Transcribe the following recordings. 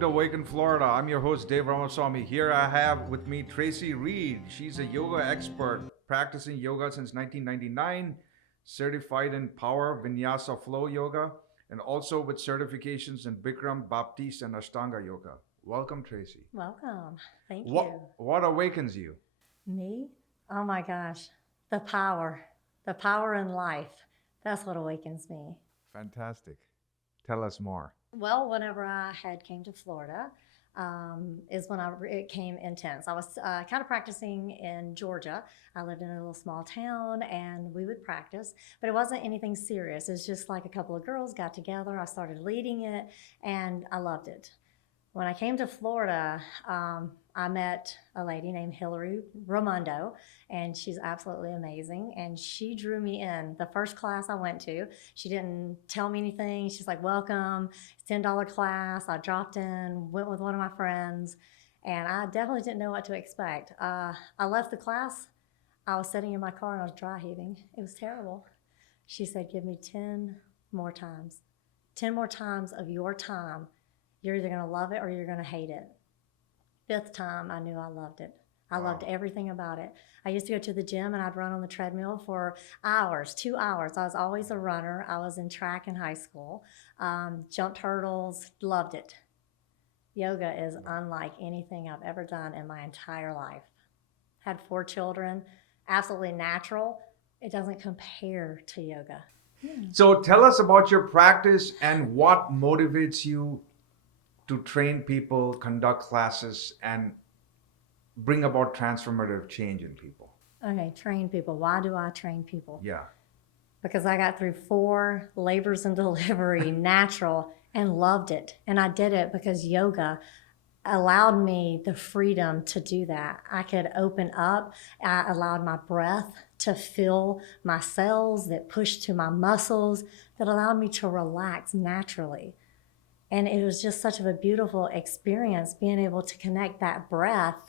welcome to Awaken Florida. I'm your host, Dave Ramaswamy. Here I have with me Tracy Reed. She's a yoga expert, practicing yoga since 1999, certified in Power Vinyasa Flow Yoga, and also with certifications in Bikram, Baptiste, and Ashtanga Yoga. Welcome, Tracy. Welcome. Thank you. What awakens you? Me? Oh my gosh. The power in life. That's what awakens me. Fantastic. Tell us more. Well, whenever I had came to Florida, is when it came intense. I was kind of practicing in Georgia. I lived in a little small town, and we would practice, but it wasn't anything serious. It was just like a couple of girls got together. I started leading it, and I loved it. When I came to Florida, I met a lady named Hillary Ramondo, and she's absolutely amazing. And she drew me in. The first class I went to, she didn't tell me anything. She's like, welcome, it's $10 class. I dropped in, went with one of my friends, and I definitely didn't know what to expect. I left the class. I was sitting in my car and I was dry heaving. It was terrible. She said, give me 10 more times. 10 more times of your time. You're either going to love it or you're going to hate it. Fifth time, I knew I loved it. I loved everything about it. I used to go to the gym and I'd run on the treadmill for hours, 2 hours. I was always a runner. I was in track in high school. Jumped hurdles, loved it. Yoga is unlike anything I've ever done in my entire life. Had 4 children, absolutely natural. It doesn't compare to yoga. So tell us about your practice and what motivates you to train people, conduct classes, and bring about transformative change in people. Okay, train people. Why do I train people? Yeah. Because I got through 4 labors and delivery, natural, and loved it. And I did it because yoga allowed me the freedom to do that. I could open up. I allowed my breath to fill my cells that pushed to my muscles, that allowed me to relax naturally. And it was just such a beautiful experience being able to connect that breath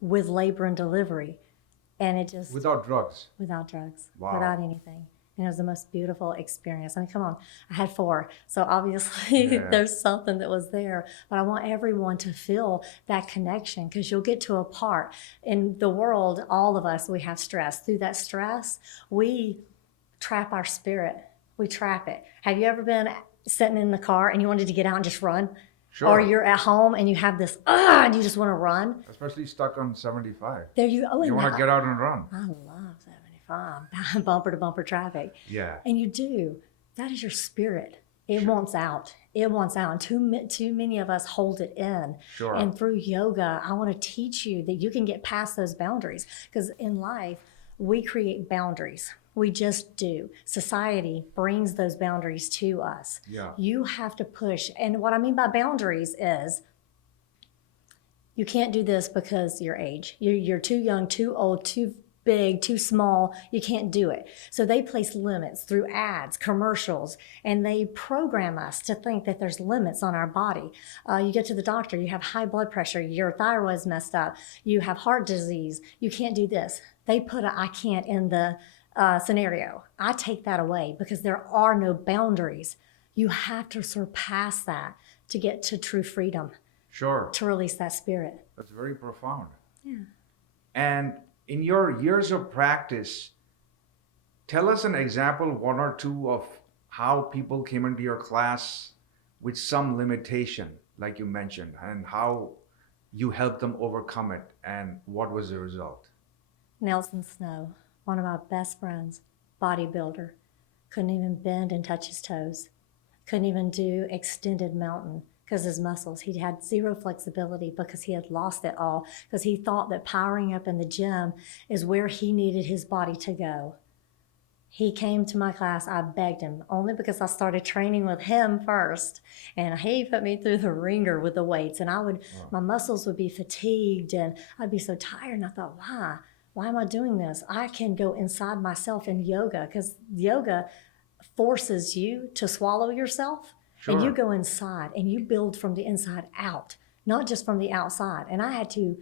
with labor and delivery. And it just... Without drugs? Without drugs. Wow. Without anything. And it was the most beautiful experience. I mean, come on, I had 4. So obviously there's something that was there. But I want everyone to feel that connection, because you'll get to a part. In the world, all of us, we have stress. Through that stress, we trap our spirit. We trap it. Have you ever been sitting in the car and you wanted to get out and just run? Sure. Or you're at home and you have this, and you just want to run? Especially stuck on 75. There you go. You want to get out and run. I love 75. Bumper to bumper traffic. Yeah. And you do. That is your spirit. It wants out. It wants out. And too many of us hold it in. Sure. And through yoga, I want to teach you that you can get past those boundaries. Because in life, we create boundaries. We just do. Society brings those boundaries to us. Yeah. You have to push. And what I mean by boundaries is you can't do this because your age. You're too young, too old, too big, too small. You can't do it. So they place limits through ads, commercials, and they program us to think that there's limits on our body. You get to the doctor, you have high blood pressure, your thyroid's messed up, you have heart disease, you can't do this. They put a I can't in the scenario. I take that away because there are no boundaries. You have to surpass that to get to true freedom. Sure. To release that spirit. That's very profound. Yeah. And in your years of practice, tell us an example, 1 or 2, of how people came into your class with some limitation, like you mentioned, and how you helped them overcome it, and what was the result? Nelson Snow, one of my best friends, bodybuilder, couldn't even bend and touch his toes. Couldn't even do extended mountain because his muscles, he had 0 flexibility because he had lost it all, because he thought that powering up in the gym is where he needed his body to go. He came to my class. I begged him, only because I started training with him first. And he put me through the ringer with the weights, and my muscles would be fatigued and I'd be so tired. And I thought, why? Why am I doing this? I can go inside myself in yoga, because yoga forces you to swallow yourself. Sure. And you go inside and you build from the inside out, not just from the outside. And I had to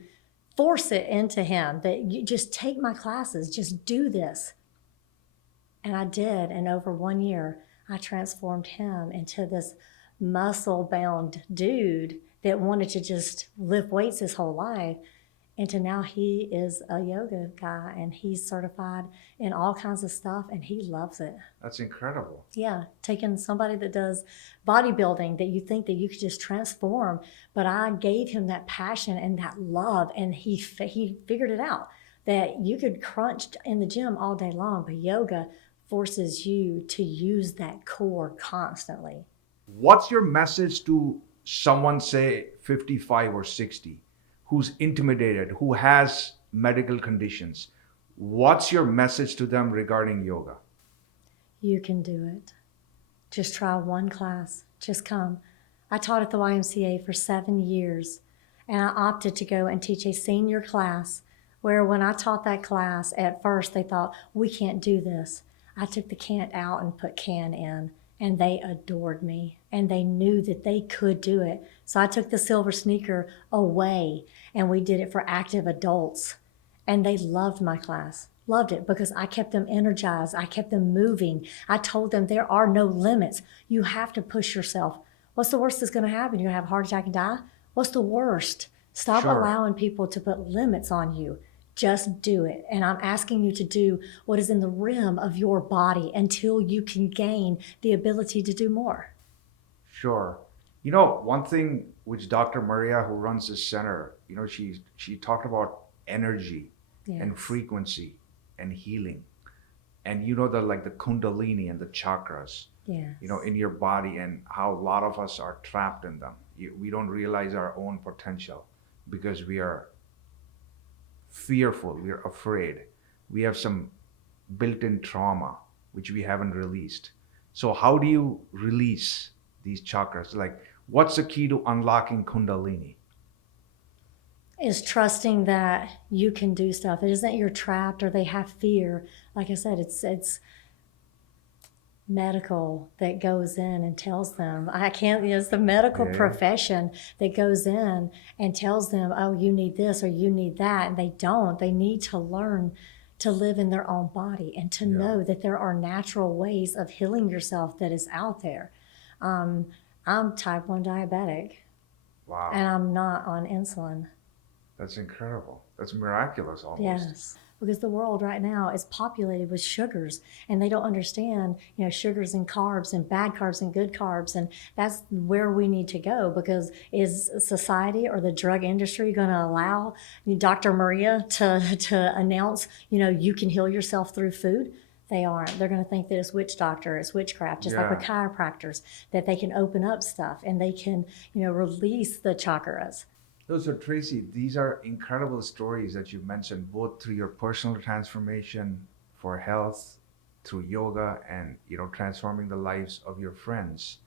force it into him that you just take my classes, just do this. And I did. And over 1 year, I transformed him into this muscle bound dude that wanted to just lift weights his whole life into now he is a yoga guy and he's certified in all kinds of stuff and he loves it. That's incredible. Yeah, taking somebody that does bodybuilding that you think that you could just transform, but I gave him that passion and that love, and he figured it out that you could crunch in the gym all day long, but yoga forces you to use that core constantly. What's your message to someone, say 55 or 60, who's intimidated, who has medical conditions? What's your message to them regarding yoga? You can do it. Just try one class. Just come. I taught at the YMCA for 7 years, and I opted to go and teach a senior class where when I taught that class, at first they thought, we can't do this. I took the can't out and put can in, and they adored me, and they knew that they could do it. So I took the silver sneaker away, and we did it for active adults, and they loved my class. Loved it because I kept them energized. I kept them moving. I told them there are no limits. You have to push yourself. What's the worst that's going to happen? You're going to have a heart attack and die? What's the worst? Stop allowing people to put limits on you. Just do it. And I'm asking you to do what is in the rim of your body until you can gain the ability to do more. Sure. You know, one thing which Dr. Maria, who runs this center, you know, she talked about energy and frequency and healing. And you know, the kundalini and the chakras, you know, in your body, and how a lot of us are trapped in them. We don't realize our own potential because we are fearful, we are afraid. We have some built-in trauma which we haven't released. So how do you release these chakras? Like, what's the key to unlocking kundalini? Is trusting that you can do stuff. It isn't you're trapped or they have fear. Like I said, it's medical that goes in and tells them, it's the medical profession that goes in and tells them, oh, you need this or you need that. And they don't. They need to learn to live in their own body and to know that there are natural ways of healing yourself that is out there. I'm type 1 diabetic. Wow. And I'm not on insulin. That's incredible. That's miraculous almost. Yes, because the world right now is populated with sugars, and they don't understand, sugars and carbs and bad carbs and good carbs, and that's where we need to go. Because is society or the drug industry going to allow Dr. Maria to announce, you can heal yourself through food? They aren't. They're going to think that it's witch doctor, it's witchcraft, just like with chiropractors, that they can open up stuff and they can, release the chakras. So Tracy, these are incredible stories that you mentioned, both through your personal transformation for health, through yoga, and transforming the lives of your friends.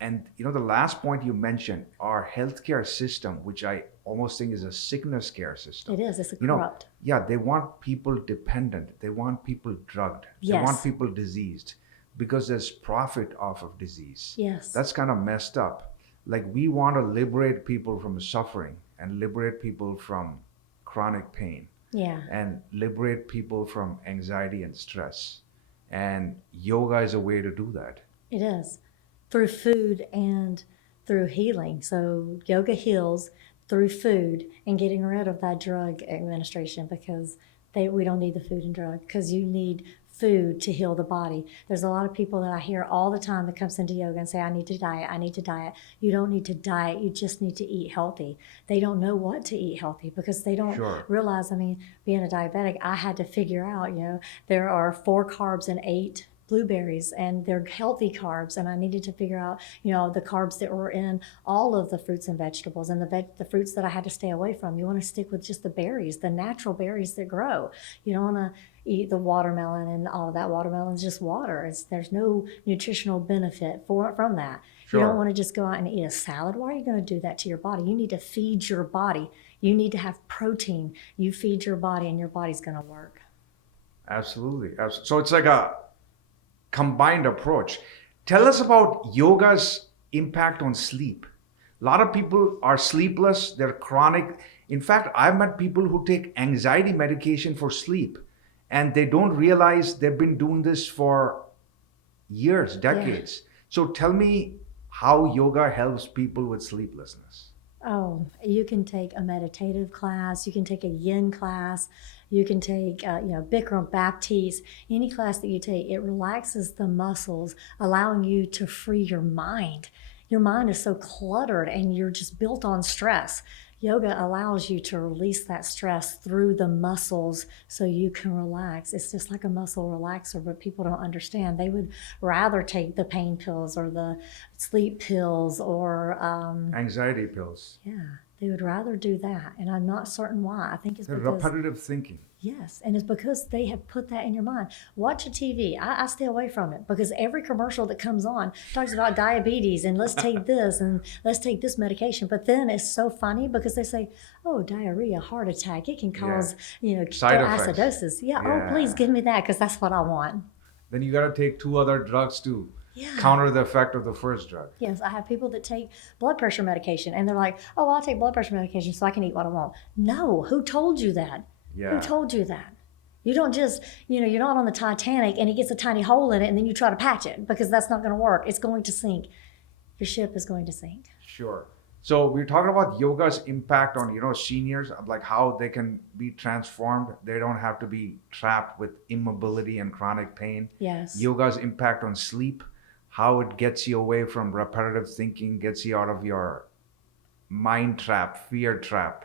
And the last point you mentioned, our healthcare system, which I almost think is a sickness care system. It is. It's corrupt. They want people dependent. They want people drugged. They want people diseased because there's profit off of disease. Yes. That's kind of messed up. Like, we want to liberate people from suffering and liberate people from chronic pain. Yeah. And liberate people from anxiety and stress. And yoga is a way to do that. It is. Through food and through healing. So yoga heals through food and getting rid of that drug administration, because we don't need the food and drug, because you need food to heal the body. There's a lot of people that I hear all the time that comes into yoga and say, I need to diet, I need to diet. You don't need to diet, you just need to eat healthy. They don't know what to eat healthy because they don't realize, being a diabetic, I had to figure out, there are 4 carbs and 8 blueberries, and they're healthy carbs, and I needed to figure out, the carbs that were in all of the fruits and vegetables, and the fruits that I had to stay away from. You want to stick with just the berries, the natural berries that grow. You don't want to eat the watermelon and all of that. Watermelon is just water. There's no nutritional benefit from that. You don't want to just go out and eat a salad. Why are you going to do that to your body? You need to feed your body. You need to have protein. You feed your body, and your body's going to work. Absolutely. So it's like a combined approach. Tell us about yoga's impact on sleep. A lot of people are sleepless. They're chronic. In fact, I've met people who take anxiety medication for sleep, and they don't realize they've been doing this for years, decades. So tell me how yoga helps people with sleeplessness. Oh, you can take a meditative class, you can take a yin class, you can take, Bikram, Baptiste, any class that you take, it relaxes the muscles, allowing you to free your mind. Your mind is so cluttered and you're just built on stress. Yoga allows you to release that stress through the muscles so you can relax. It's just like a muscle relaxer, but people don't understand. They would rather take the pain pills or the sleep pills or Anxiety pills. yeah, they would rather do that. And I'm not certain why. I think it's The because, repetitive thinking. yes, and it's because they have put that in your mind. Watch a TV. I stay away from it because every commercial that comes on talks about diabetes and let's take this and let's take this medication. But then it's so funny because they say, oh, diarrhea, heart attack, it can cause, Side effects. acidosis. Yeah, oh, please give me that because that's what I want. Then you got to take 2 other drugs to Yeah. counter the effect of the first drug. Yes, I have people that take blood pressure medication and they're like, oh, well, I'll take blood pressure medication so I can eat what I want. No, who told you that? Yeah. Who told you that? You don't just, you're not on the Titanic and it gets a tiny hole in it and then you try to patch it because that's not going to work. It's going to sink. Your ship is going to sink. Sure. So we're talking about yoga's impact on, seniors, like how they can be transformed. They don't have to be trapped with immobility and chronic pain. Yes. Yoga's impact on sleep, how it gets you away from repetitive thinking, gets you out of your mind trap, fear trap,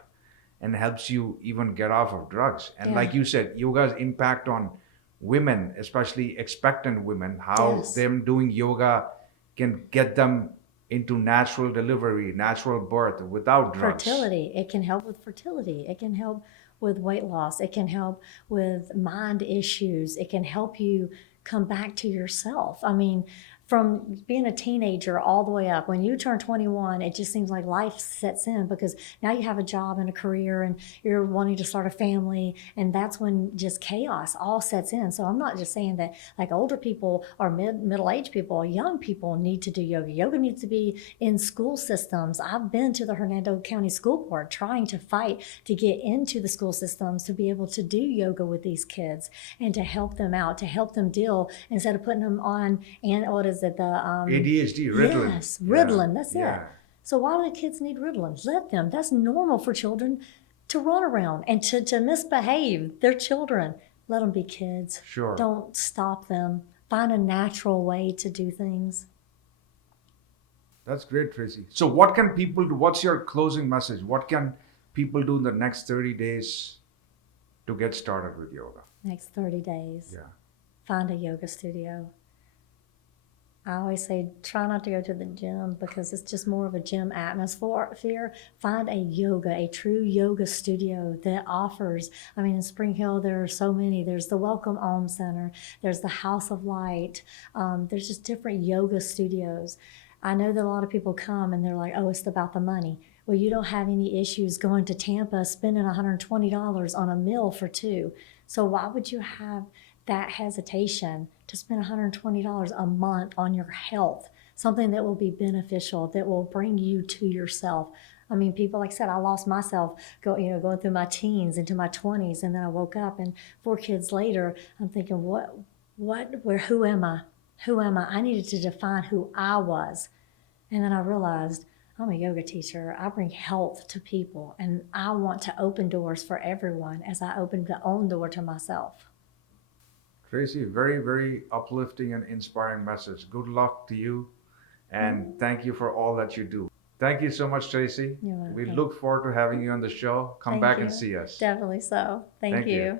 and helps you even get off of drugs. And Yeah. like you said, yoga's impact on women, especially expectant women, how Yes. them doing yoga can get them into natural delivery, natural birth without drugs. Fertility. It can help with fertility. It can help with weight loss. It can help with mind issues. It can help you come back to yourself. I mean, from being a teenager all the way up, when you turn 21, it just seems like life sets in because now you have a job and a career and you're wanting to start a family. And that's when just chaos all sets in. So I'm not just saying that like older people or middle-aged people, young people need to do yoga. Yoga needs to be in school systems. I've been to the Hernando County School Board trying to fight to get into the school systems to be able to do yoga with these kids and to help them out, to help them deal instead of putting them on, and what is it, the ADHD, Ritalin. Yes, Ritalin, that's Yeah. it. So why do the kids need Ritalin? Let them. That's normal for children to run around and to misbehave. They're children. Let them be kids. Sure. Don't stop them. Find a natural way to do things. That's great, Tracy. So what can people do? What's your closing message? What can people do in the next 30 days to get started with yoga? Next 30 days. Yeah. Find a yoga studio. I always say try not to go to the gym because it's just more of a gym atmosphere. Find a true yoga studio that offers, in Spring Hill, there are so many. There's the Welcome Om Center. There's the House of Light. There's just different yoga studios. I know that a lot of people come and they're like, oh, it's about the money. Well, you don't have any issues going to Tampa, spending $120 on a meal for 2. So why would you have that hesitation to spend $120 a month on your health, something that will be beneficial, that will bring you to yourself? People, like I said, I lost myself going through my teens into my 20s, and then I woke up, and 4 kids later, I'm thinking, who am I? Who am I? I needed to define who I was, and then I realized I'm a yoga teacher. I bring health to people, and I want to open doors for everyone as I opened the own door to myself. Tracy, very, very uplifting and inspiring message. Good luck to you, and thank you for all that you do. Thank you so much, Tracy. You're welcome. We look forward to having you on the show. Come Thank back you. and see us. Definitely so. Thank Thank you. you.